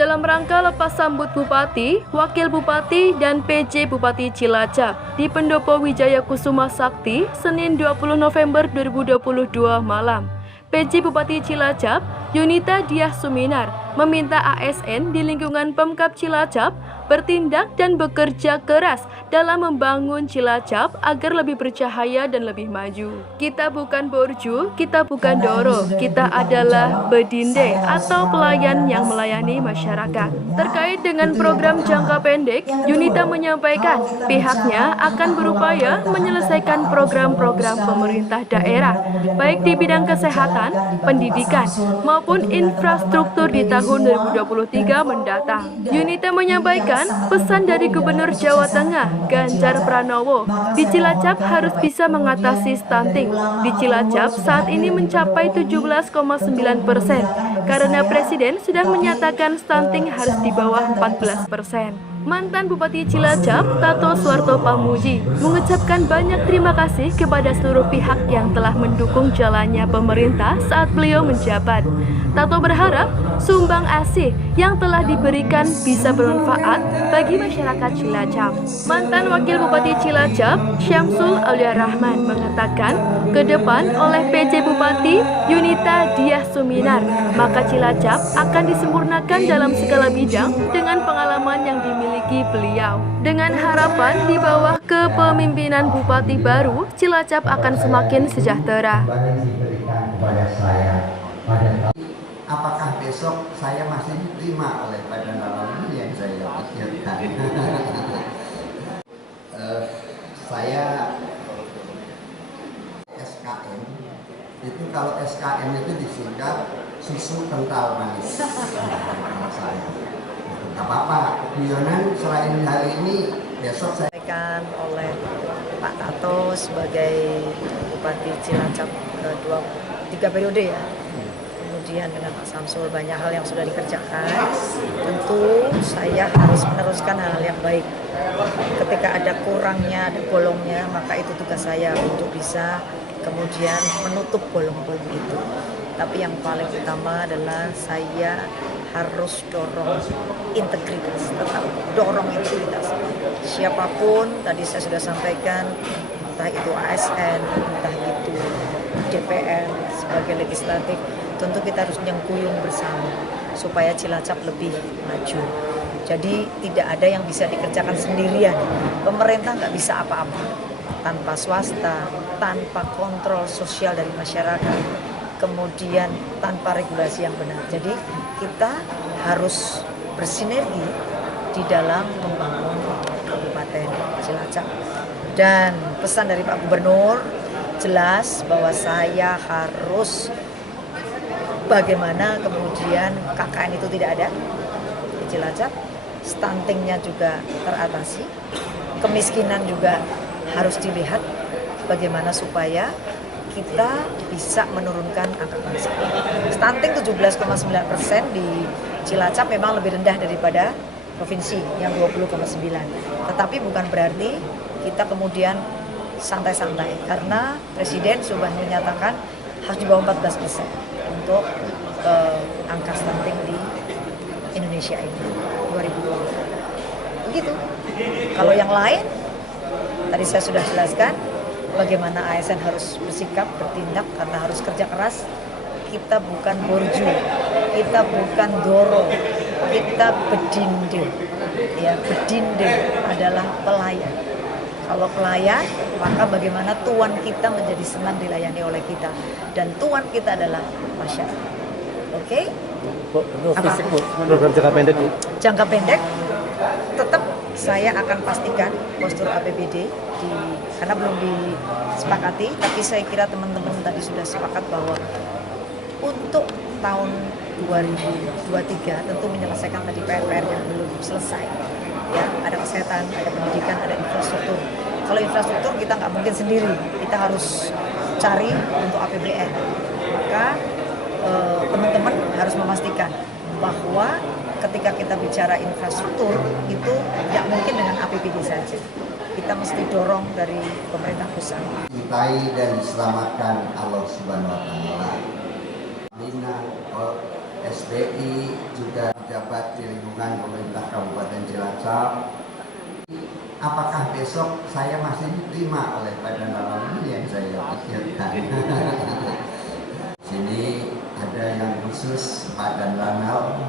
dalam rangka lepas sambut Bupati, Wakil Bupati, dan PJ Bupati Cilacap di Pendopo Wijaya Kusuma Sakti, Senin 20 November 2022 malam. PJ Bupati Cilacap, Yunita Diah Suminar, meminta ASN di lingkungan Pemkab Cilacap bertindak dan bekerja keras dalam membangun Cilacap agar lebih bercahaya dan lebih maju. Kita bukan borju, kita bukan doro, kita adalah bedinde atau pelayan yang melayani masyarakat. Terkait dengan program jangka pendek, Yunita menyampaikan pihaknya akan berupaya menyelesaikan program-program pemerintah daerah, baik di bidang kesehatan, pendidikan, maupun infrastruktur di tahun 2023 mendatang. Yunita menyampaikan pesan dari Gubernur Jawa Tengah, Ganjar Pranowo, di Cilacap harus bisa mengatasi stunting. Di Cilacap saat ini mencapai 17,9%, karena Presiden sudah menyatakan stunting harus di bawah 14%. Mantan Bupati Cilacap, Tato Suarto Pamuji, mengucapkan banyak terima kasih kepada seluruh pihak yang telah mendukung jalannya pemerintah saat beliau menjabat. Tato berharap sumbang asih yang telah diberikan bisa bermanfaat bagi masyarakat Cilacap. Mantan Wakil Bupati Cilacap, Syamsul Aulia Rahman, mengatakan ke depan oleh PJ Bupati Yunita Diah Suminar, maka Cilacap akan disempurnakan dalam segala bidang dengan pengalaman yang dimiliki beliau. Dengan harapan di bawah kepemimpinan Bupati baru, Cilacap akan semakin sejahtera. Apakah besok saya masih diterima oleh Badan Alam ini yang saya pikirkan? Saya SKM itu, kalau SKM itu disingkat susu kental manis. Gak apa-apa, guyonan selain hari ini besok saya sampaikan oleh Pak Tato sebagai Bupati Cilacap 3 periode ya. Kemudian dengan Pak Samsul banyak hal yang sudah dikerjakan. Tentu saya harus meneruskan hal yang baik. Ketika ada kurangnya, ada bolongnya, maka itu tugas saya untuk bisa kemudian menutup bolong-bolong itu. Tapi yang paling utama adalah saya harus dorong integritas, tetap dorong integritas. Siapapun, tadi saya sudah sampaikan, entah itu ASN, entah itu DPR sebagai legislatif, tentu kita harus nyengkuyung bersama supaya Cilacap lebih maju. Jadi tidak ada yang bisa dikerjakan sendirian. Pemerintah nggak bisa apa-apa tanpa swasta, tanpa kontrol sosial dari masyarakat, kemudian tanpa regulasi yang benar. Jadi kita harus bersinergi di dalam membangun Kabupaten Cilacap. Dan pesan dari Pak Gubernur jelas bahwa saya harus bagaimana kemudian KKN itu tidak ada di Cilacap, stuntingnya juga teratasi, kemiskinan juga harus dilihat bagaimana supaya kita bisa menurunkan angka kemiskinan. Stunting 17,9% di Cilacap memang lebih rendah daripada provinsi yang 20,9. Tetapi bukan berarti kita kemudian santai-santai, karena Presiden sudah menyatakan harus di bawah 14% untuk angka stunting di Indonesia ini 2020. Begitu. Kalau yang lain, tadi saya sudah jelaskan bagaimana ASN harus bersikap, bertindak karena harus kerja keras. Kita bukan borju, kita bukan doro, kita bedinde. Ya, bedinde adalah pelayan. Kalau pelayan, maka bagaimana tuan kita menjadi senang dilayani oleh kita. Dan tuan kita adalah masyarakat. Oke? Program jangka pendek, Bu? Jangka pendek, tetap saya akan pastikan postur APBD karena belum disepakati, tapi saya kira teman-teman tadi sudah sepakat bahwa untuk tahun 2023 tentu menyelesaikan tadi PR-PR yang belum selesai. Ya, ada kesehatan, ada pendidikan, ada infrastruktur. Kalau infrastruktur kita nggak mungkin sendiri, kita harus cari untuk APBN. Maka teman-teman harus memastikan bahwa ketika kita bicara infrastruktur itu tidak mungkin dengan APBD saja. Kita mesti dorong dari pemerintah pusat. dicintai dan diselamatkan Allah Subhanahu wa taala. SPI, juga pejabat di lingkungan pemerintah Kabupaten Cilacap. Apakah besok saya masih diterima oleh Badan Dalam ini yang saya pikirkan. Sini ada yang khusus Pak dan Lanal.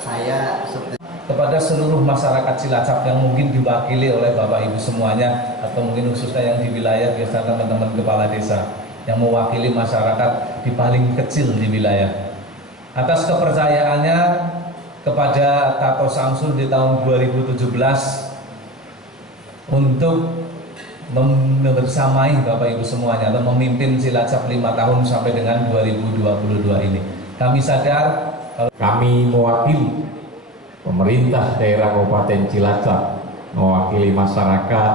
Saya kepada seluruh masyarakat Cilacap yang mungkin diwakili oleh Bapak Ibu semuanya, atau mungkin khususnya yang di wilayah biasa teman-teman kepala desa yang mewakili masyarakat di paling kecil di wilayah, atas kepercayaannya kepada Tato Samsul di tahun 2017 untuk membersamai Bapak Ibu semuanya atau memimpin Cilacap 5 tahun sampai dengan 2022 ini. Kami sadar kami mewakili pemerintah daerah Kabupaten Cilacap, mewakili masyarakat,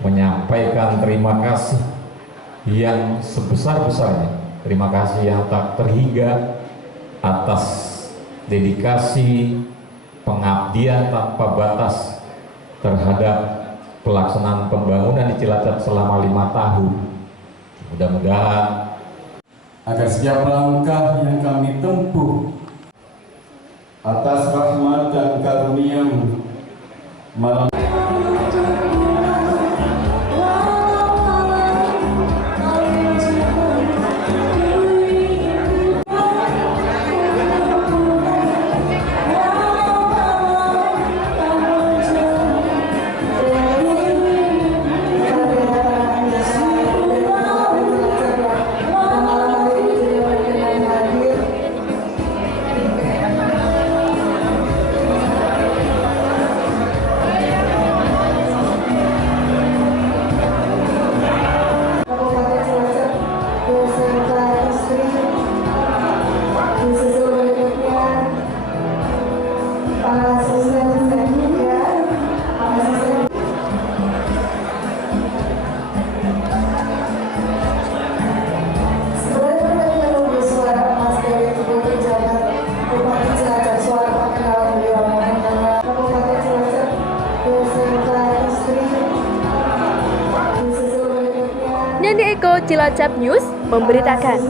menyampaikan terima kasih yang sebesar-besarnya, terima kasih yang tak terhingga atas dedikasi pengabdian tanpa batas terhadap pelaksanaan pembangunan di Cilacap selama 5 tahun. Mudah-mudahan agar setiap langkah yang kami tempuh atas rahmat dan karunia-Mu malam Neni Eko, Cilacap News memberitakan.